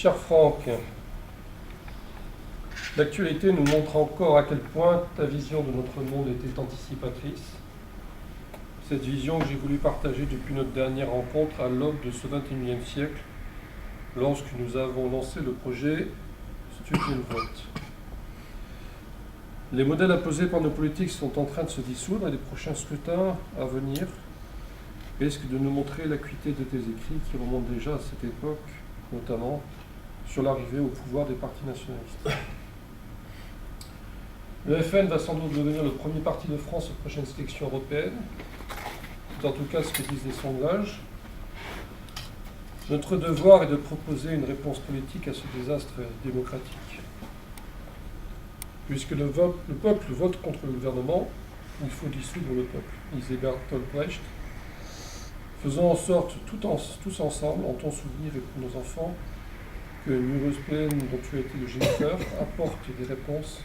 Cher Franck, l'actualité nous montre encore à quel point ta vision de notre monde était anticipatrice. Cette vision que j'ai voulu partager depuis notre dernière rencontre à l'aube de ce XXIe siècle, lorsque nous avons lancé le projet Studienvote. Les modèles imposés par nos politiques sont en train de se dissoudre et les prochains scrutins à venir risquent de nous montrer l'acuité de tes écrits qui remontent déjà à cette époque, notamment sur l'arrivée au pouvoir des partis nationalistes. Le FN va sans doute devenir le premier parti de France aux prochaines élections européennes. C'est en tout cas ce que disent les sondages. Notre devoir est de proposer une réponse politique à ce désastre démocratique. Puisque le peuple vote contre le gouvernement, il faut dissoudre le peuple, disait Bertolt Brecht. Faisons en sorte, tous ensemble, en ton souvenir et pour nos enfants, que l'Union européenne dont tu as été le géniteur apporte des réponses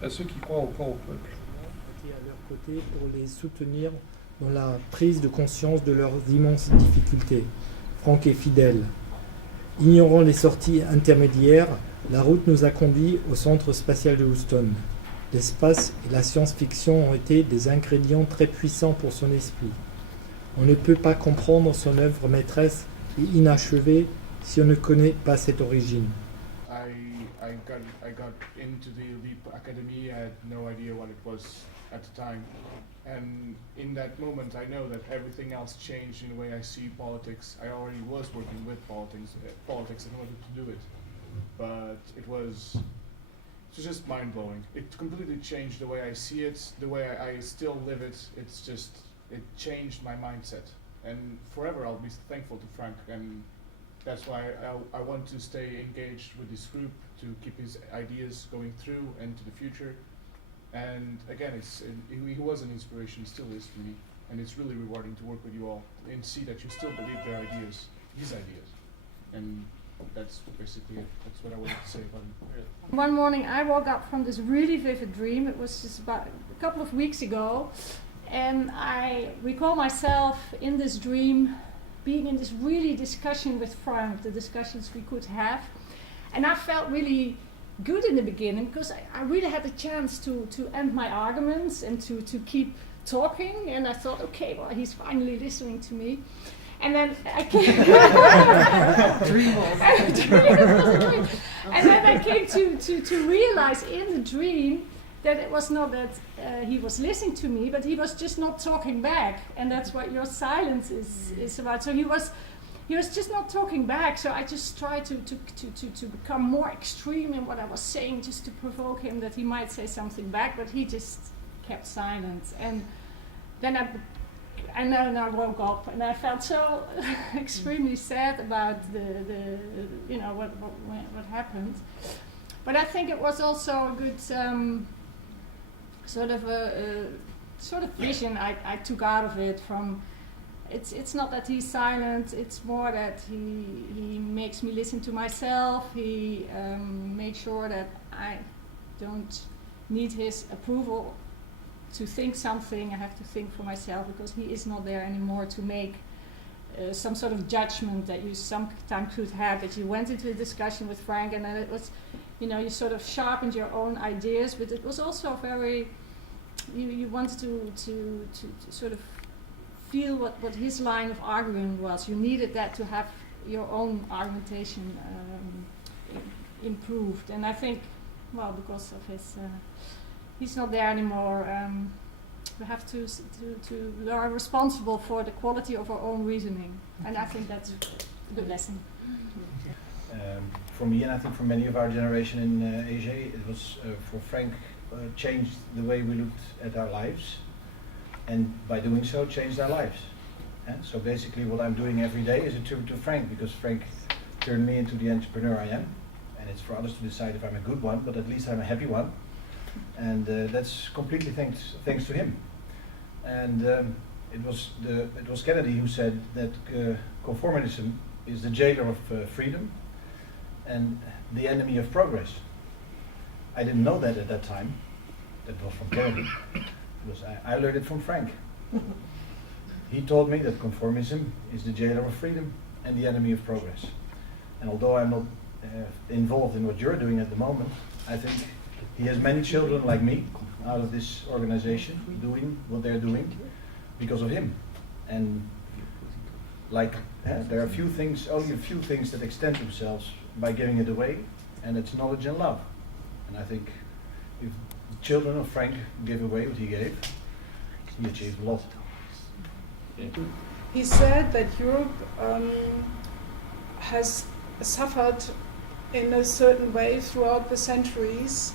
à ceux qui croient encore au peuple. Était à leur côté pour les soutenir dans la prise de conscience de leurs immenses difficultés. Franck est fidèle. Ignorant les sorties intermédiaires, la route nous a conduits au centre spatial de Houston. L'espace et la science-fiction ont été des ingrédients très puissants pour son esprit. On ne peut pas comprendre son œuvre maîtresse et inachevée si on ne connaît pas cette origine. I got into the Elite Academy. I had no idea what it was at the time. And in that moment, I know that everything else changed in the way I see politics. I already was working with politics and wanted to do it. But it was just mind-blowing. It completely changed the way I see it, the way I still live it. It changed my mindset. And forever I'll be thankful to Frank. And that's why I want to stay engaged with this group, to keep his ideas going through and to the future. And again, he was an inspiration, he still is to me. And it's really rewarding to work with you all and see that you still believe their ideas, his ideas. And that's basically it. That's what I wanted to say about him. One morning I woke up from this really vivid dream. It was just about a couple of weeks ago. And I recall myself in this dream being in this really discussion with Frank, the discussions we could have. And I felt really good in the beginning because I really had the chance to end my arguments and to keep talking. And I thought, okay, well, he's finally listening to me. And then I came and then I came to realize in the dream that it was not that he was listening to me, but he was just not talking back. And that's what your silence is about. So he was just not talking back. So I just tried to become more extreme in what I was saying, just to provoke him that he might say something back, but he just kept silent. And then I woke up and I felt so extremely sad about the what happened. But I think it was also a good sort of vision I took out of it. From it's not that he's silent, it's more that he makes me listen to myself. He made sure that I don't need his approval to think something. I have to think for myself because he is not there anymore to make some sort of judgment that you sometimes could have, that you went into a discussion with Frank and then it was, you sort of sharpened your own ideas, but it was also very, you wanted to sort of feel what his line of argument was. You needed that to have your own argumentation improved. And I think, well, because of his, he's not there anymore. We have we are responsible for the quality of our own reasoning, and I think that's a good lesson. For me, and I think for many of our generation in Asia, it was for Frank changed the way we looked at our lives, and by doing so, changed our lives. And so basically, what I'm doing every day is a tribute to Frank, because Frank turned me into the entrepreneur I am, and it's for others to decide if I'm a good one, but at least I'm a happy one. And that's completely thanks to him. And it was Kennedy who said that conformism is the jailer of freedom and the enemy of progress. I didn't know that at that time. That was from Kennedy. I learned it from Frank. He told me that conformism is the jailer of freedom and the enemy of progress. And although I'm not involved in what you're doing at the moment, I think he has many children like me out of this organization doing what they're doing because of him. And like there are only a few things that extend themselves by giving it away, and it's knowledge and love. And I think if the children of Frank give away what he gave, he achieved a lot. He said that Europe has suffered in a certain way throughout the centuries,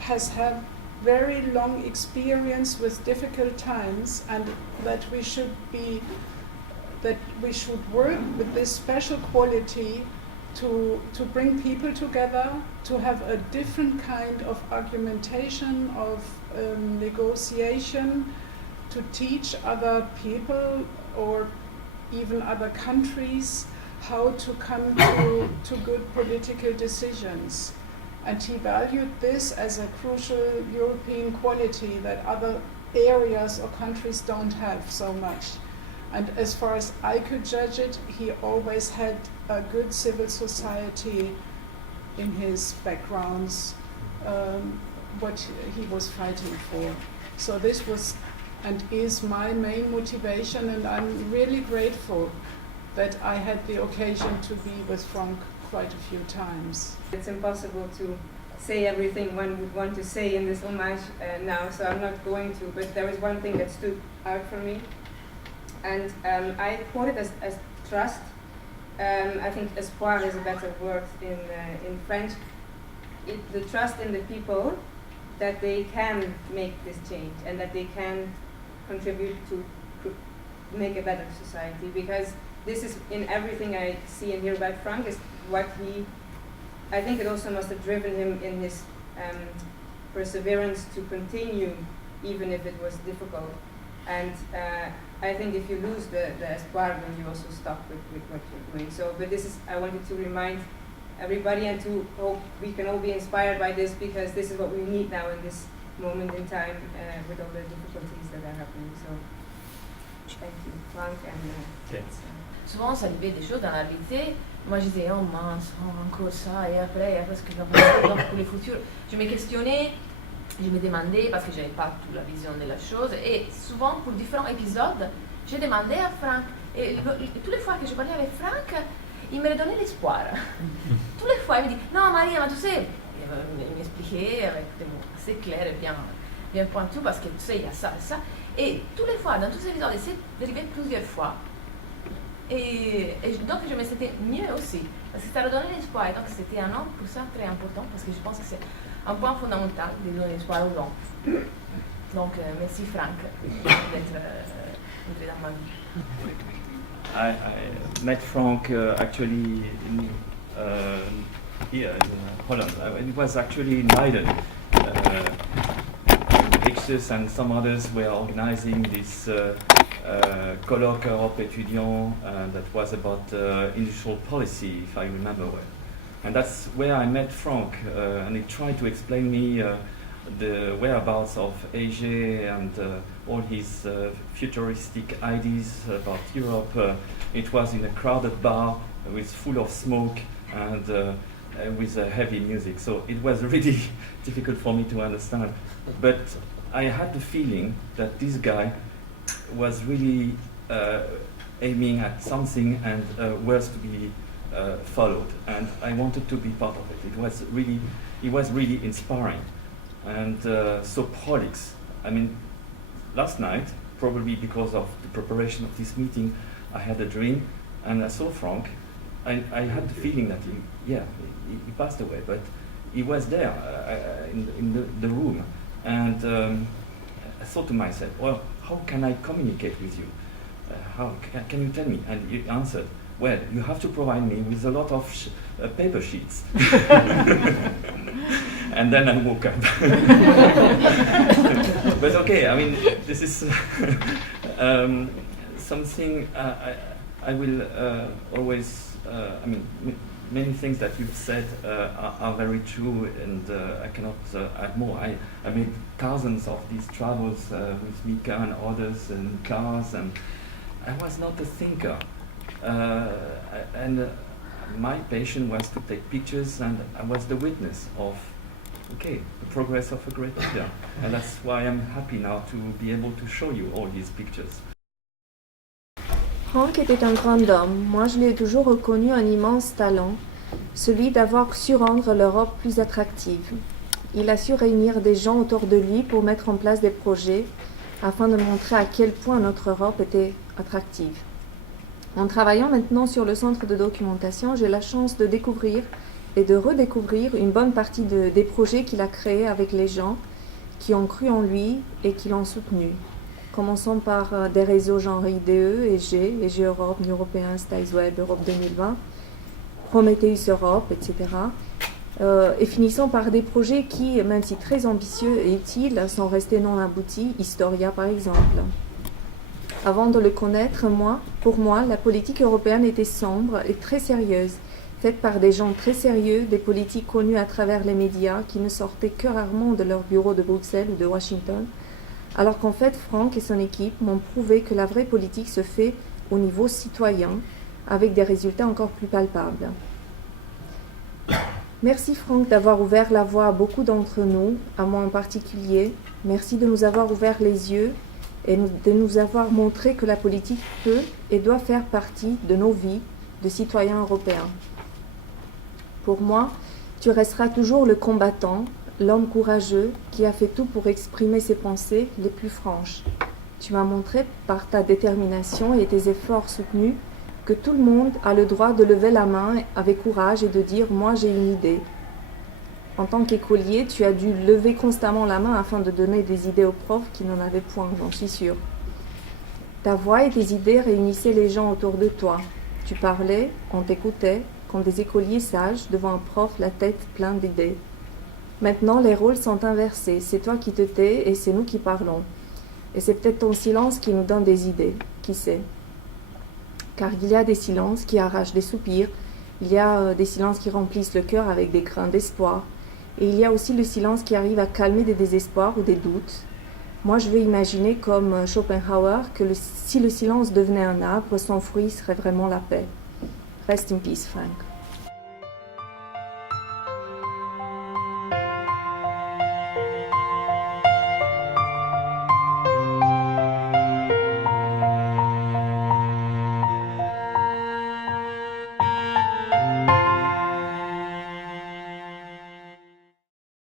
has had very long experience with difficult times, and that we should work with this special quality to bring people together, to have a different kind of argumentation, of negotiation, to teach other people or even other countries how to come to good political decisions. And he valued this as a crucial European quality that other areas or countries don't have so much. And as far as I could judge it, he always had a good civil society in his backgrounds, what he was fighting for. So this was and is my main motivation, and I'm really grateful that I had the occasion to be with Frank quite a few times. It's impossible to say everything one would want to say in this homage now, so I'm not going to, but there was one thing that stood out for me, and I quote it as trust. I think espoir is a better word in French. The trust in the people that they can make this change and that they can contribute to make a better society, because this is in everything I see and hear about Frank is what I think it also must have driven him in his perseverance to continue even if it was difficult. And I think if you lose the espoir, then you also stop with what you're doing. So, but this is, I wanted to remind everybody and to hope we can all be inspired by this, because this is what we need now in this moment in time with all the difficulties that are happening. So, thank you, Frank. And souvent, ça arrivait des choses dans la réalité. Moi, je disais, oh mince, oh, encore ça, et après ce que je vais faire pour le futur. Je me questionnais, je me demandais, parce que je n'avais pas toute la vision de la chose, et souvent, pour différents épisodes, je demandais à Frank, et toutes les fois que je parlais avec Frank, il me redonnait l'espoir. Toutes les fois, il me dit, non, Maria, mais tu sais, il m'expliquait avec des mots assez clairs et bien pointus, parce que tu sais, il y a ça et ça. Et toutes les fois, dans tous ces épisodes, c'est arrivé plusieurs fois. Et donc je me sentais mieux aussi, parce que ça redonnait l'espoir, et donc c'était un an pour ça très important, parce que je pense que c'est un point fondamental de donner l'espoir aux gens. Donc merci Frank d'être entré dans ma vie. I met Frank actually here in Holland. It was actually in Leiden. Ixus and some others were organizing this colloque Europe étudiant that was about industrial policy, if I remember well. And that's where I met Frank, and he tried to explain me the whereabouts of Asia and all his futuristic ideas about Europe. It was in a crowded bar with full of smoke and with heavy music, so it was really difficult for me to understand. But I had the feeling that this guy was really aiming at something and was to be followed, and I wanted to be part of it. He was really inspiring, and so prolix. I mean, last night, probably because of the preparation of this meeting, I had a dream, and I saw Frank, and I had the feeling that he passed away, but he was there in the room, and I thought to myself, well, how can I communicate with you? How can you tell me? And he answered, well, you have to provide me with a lot of paper sheets. And then I woke up. But okay, I mean, this is something I will always, I mean, many things that you've said are very true, and I cannot add more. I made thousands of these travels with Mika and others in cars, and I was not a thinker. And my passion was to take pictures, and I was the witness of, okay, the progress of a great leader. And that's why I'm happy now to be able to show you all these pictures. Franck était un grand homme. Moi, je lui ai toujours reconnu un immense talent, celui d'avoir su rendre l'Europe plus attractive. Il a su réunir des gens autour de lui pour mettre en place des projets afin de montrer à quel point notre Europe était attractive. En travaillant maintenant sur le centre de documentation, j'ai la chance de découvrir et de redécouvrir une bonne partie des projets qu'il a créés avec les gens qui ont cru en lui et qui l'ont soutenu. Commençons par des réseaux genre IDE, EG Europe, New European Styles Web, Europe 2020, Prometheus Europe, etc. Et finissons par des projets qui, même si très ambitieux et utiles, sont restés non aboutis, Historia par exemple. Avant de le connaître, pour moi, la politique européenne était sombre et très sérieuse, faite par des gens très sérieux, des politiques connus à travers les médias qui ne sortaient que rarement de leur bureau de Bruxelles ou de Washington, alors qu'en fait, Franck et son équipe m'ont prouvé que la vraie politique se fait au niveau citoyen, avec des résultats encore plus palpables. Merci Franck d'avoir ouvert la voie à beaucoup d'entre nous, à moi en particulier. Merci de nous avoir ouvert les yeux et de nous avoir montré que la politique peut et doit faire partie de nos vies de citoyens européens. Pour moi, tu resteras toujours le combattant, l'homme courageux qui a fait tout pour exprimer ses pensées les plus franches. Tu m'as montré par ta détermination et tes efforts soutenus que tout le monde a le droit de lever la main avec courage et de dire « moi j'ai une idée ». En tant qu'écolier, tu as dû lever constamment la main afin de donner des idées aux profs qui n'en avaient point, j'en suis sûre. Ta voix et tes idées réunissaient les gens autour de toi. Tu parlais, on t'écoutait, comme des écoliers sages devant un prof la tête pleine d'idées. Maintenant, les rôles sont inversés. C'est toi qui te tais et c'est nous qui parlons. Et c'est peut-être ton silence qui nous donne des idées, qui sait. Car il y a des silences qui arrachent des soupirs, il y a des silences qui remplissent le cœur avec des grains d'espoir, et il y a aussi le silence qui arrive à calmer des désespoirs ou des doutes. Moi, je vais imaginer comme Schopenhauer que si le silence devenait un arbre, son fruit serait vraiment la paix. Rest in peace, Frank.